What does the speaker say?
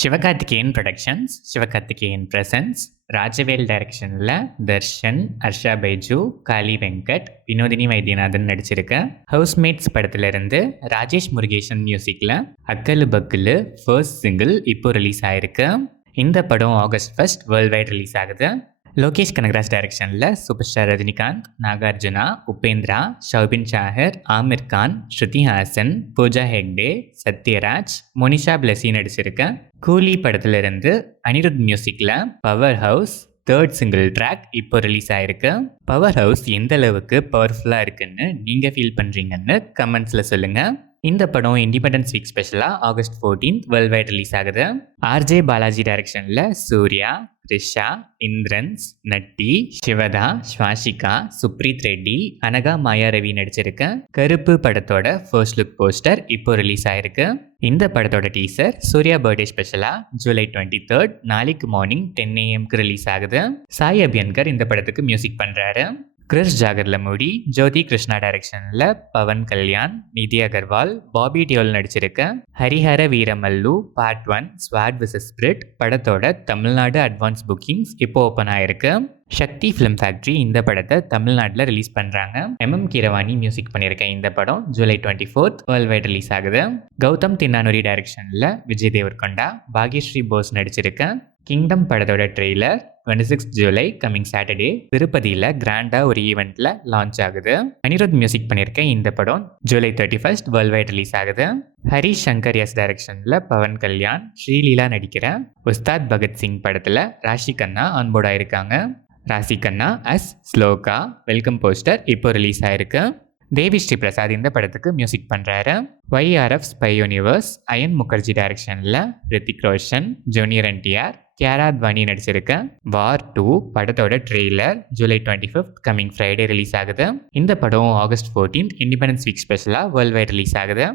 Sivakarthikeyan productions, Sivakarthikeyan presence, Rajavel டைரக்ஷனில் தர்ஷன், ஹர்ஷா பைஜு, காளி Venkat, Vinodhini Vaidyanathan நடிச்சிருக்க housemates படத்திலிருந்து ராஜேஷ் முருகேசன் மியூசிக்கில் அக்கலு பக்கலு ஃபர்ஸ்ட் சிங்கிள் இப்போ ரிலீஸ் ஆயிருக்கு. இந்த படம் ஆகஸ்ட் 1 வேர்ல்ட் வைட் ரிலீஸ் ஆகுது. லோகேஷ் கனகராஜ் டைரக்ஷனில் சூப்பர் ஸ்டார் ரஜினிகாந்த், நாகார்ஜுனா, உபேந்திரா, ஷௌபின் ஷாஹர், ஆமிர் கான், ஸ்ருதி ஹாசன், பூஜா ஹெக்டே, சத்யராஜ், மோனிஷா பிளஸி நடிச்சிருக்க கூலி படத்திலிருந்து அனிருத் மியூசிக்கில் power house third single track இப்போ ரிலீஸ் ஆயிருக்கு. பவர் ஹவுஸ் எந்த அளவுக்கு பவர்ஃபுல்லாக இருக்குன்னு நீங்கள் ஃபீல் பண்ணுறீங்கன்னு கமெண்ட்ஸில் சொல்லுங்கள். இந்த படம் இண்டிபெண்டன்ஸ் வீக் ஸ்பெஷலாக ஆகஸ்ட் 14 வேர்ல்ட் வைட் ரிலீஸ் ஆகுது. ஆர்ஜே பாலாஜி டைரக்ஷனில் சூர்யா, ரிஷா, இந்திரன்ஸ், நட்டி, சிவதா, ஸ்வாஷிகா, சுப்ரீத் ரெட்டி, அனகா மாயா ரவி நடிச்சிருக்க கருப்பு படத்தோட ஃபர்ஸ்ட் லுக் போஸ்டர் இப்போ ரிலீஸ் ஆயிருக்கு. இந்த படத்தோட டீசர் சூர்யா பர்த்டே ஸ்பெஷலாக ஜூலை 23 நாளைக்கு மார்னிங் 10 AM ரிலீஸ் ஆகுது. சாய் அபியன்கர் இந்த படத்துக்கு மியூசிக் பண்ணுறாரு. கிறிஸ் ஜாகர்லமூடி, ஜோதி கிருஷ்ணா டைரக்ஷனில் பவன் கல்யாண், நிதி அகர்வால், பாபி டியோல் நடிச்சிருக்க ஹரிஹர வீரமல்லு பார்ட் 1 ஸ்வாட் விசஸ் ஸ்பிரிட் படத்தோட தமிழ்நாடு அட்வான்ஸ் புக்கிங்ஸ் இப்போ ஓப்பன் ஆயிருக்கு. சக்தி ஃபிலிம் ஃபேக்ட்ரி இந்த படத்தை தமிழ்நாட்டில் ரிலீஸ் பண்ணுறாங்க. கீரவாணி மியூசிக் பண்ணியிருக்க இந்த படம் ஜூலை 24 வேர்ல்ட் வைட் ரிலீஸ் ஆகுது. கௌதம் தின்னானூரி டைரக்ஷனில் விஜய் தேவர்கொண்டா, பாக்யஸ்ரீ போஸ் நடிச்சிருக்க கிங்டம் படத்தோட ட்ரெய்லர் 26 ஜூலை கம்மிங் சாட்டர்டே திருப்பதியில் கிராண்டாக ஒரு ஈவெண்ட்டில் லான்ச் ஆகுது. அனிருத் மியூசிக் பண்ணியிருக்க இந்த படம் ஜூலை 31 வேர்ல்ட் வைட் ரிலீஸ் ஆகுது. ஹரிஷ் சங்கர் எஸ் டைரக்ஷனில் பவன் கல்யாண், ஸ்ரீலீலா நடிக்கிற உஸ்தாத் பகத்சிங் படத்தில் ராஷி கண்ணா ஆன்போர்ட் ஆயிருக்காங்க. Raashi Khanna as Shloka welcome poster இப்போ ரிலீஸ் ஆயிருக்கு. தேவி ஸ்ரீ பிரசாத் இந்த படத்துக்கு மியூசிக் பண்ணுறாரு. YRF spy universe Ayan Mukerji டைரக்ஷனில் ரித்திக் ரோஷன், ஜூனியர் NTR, கியாரா அத்வானி நடிச்சிருக்க வார் 2 படத்தோட trailer July 25 coming Friday release ஆகுது. இந்த படம் ஆகஸ்ட் 14 இண்டிபெண்டன்ஸ் வீக் ஸ்பெஷலாக வேர்ல்ட் வைட் ரிலீஸ் ஆகுது.